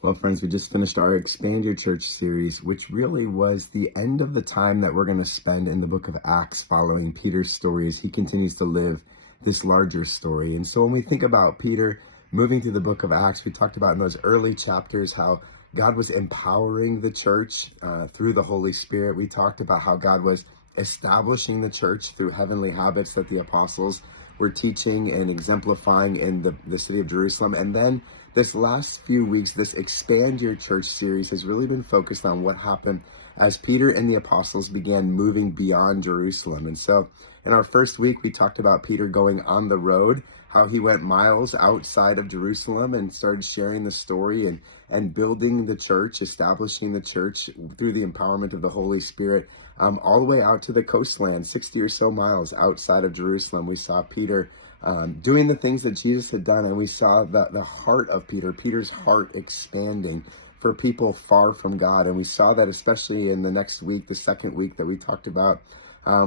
Well, friends, we just finished our Expand Your Church series, which really was the end of the time that we're going to spend in the book of Acts following Peter's story as he continues to live this larger story. And so when we think about Peter moving to the book of Acts, we talked about in those early chapters how God was empowering the church through the Holy Spirit. We talked about how God was establishing the church through heavenly habits that the apostles were teaching and exemplifying in the city of Jerusalem. And then this last few weeks, this Expand Your Church series has really been focused on what happened as Peter and the apostles began moving beyond Jerusalem. And so in our first week, we talked about Peter going on the road, how he went miles outside of Jerusalem and started sharing the story and building the church, establishing the church through the empowerment of the Holy Spirit, all the way out to the coastland, 60 or so miles outside of Jerusalem. We saw Peter doing the things that Jesus had done, and we saw the heart of Peter's heart expanding for people far from God. And we saw that especially in the next week, the second week that we talked about,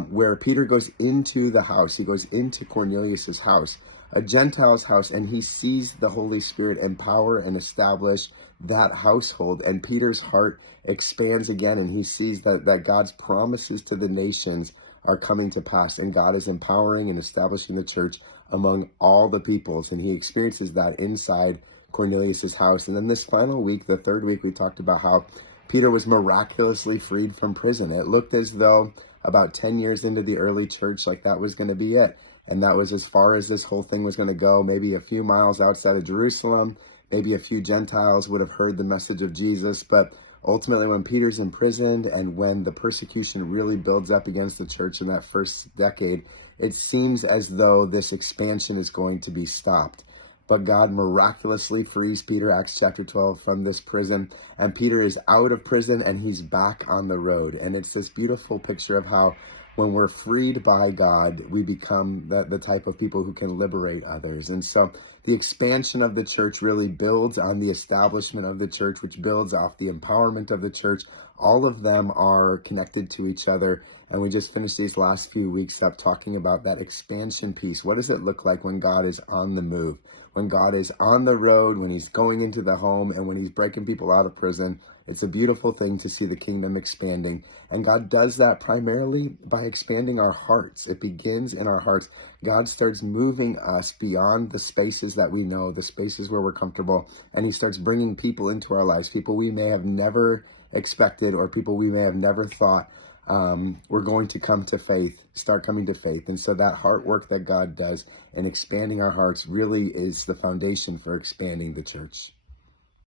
where Peter goes into the house. He goes into Cornelius's house, a Gentile's house, and he sees the Holy Spirit empower and establish that household. And Peter's heart expands again, and he sees that God's promises to the nations are coming to pass, and God is empowering and establishing the church among all the peoples. And he experiences that inside Cornelius's house. And then this final week, the third week, we talked about how Peter was miraculously freed from prison. It looked as though about 10 years into the early church, like that was going to be it. And that was as far as this whole thing was going to go, maybe a few miles outside of Jerusalem. Maybe a few Gentiles would have heard the message of Jesus. But ultimately, when Peter's imprisoned and when the persecution really builds up against the church in that first decade, it seems as though this expansion is going to be stopped. But God miraculously frees Peter, Acts chapter 12, from this prison. And Peter is out of prison and he's back on the road. And it's this beautiful picture of how when we're freed by God, we become the type of people who can liberate others. And so the expansion of the church really builds on the establishment of the church, which builds off the empowerment of the church. All of them are connected to each other. And we just finished these last few weeks up talking about that expansion piece. What does it look like when God is on the move? When God is on the road, when he's going into the home, and when he's breaking people out of prison? It's a beautiful thing to see the kingdom expanding. And God does that primarily by expanding our hearts. It begins in our hearts. God starts moving us beyond the spaces that we know, the spaces where we're comfortable, and he starts bringing people into our lives, people we may have never expected or people we may have never thought we're going to come to faith, start coming to faith. And so that heart work that God does in expanding our hearts really is the foundation for expanding the church.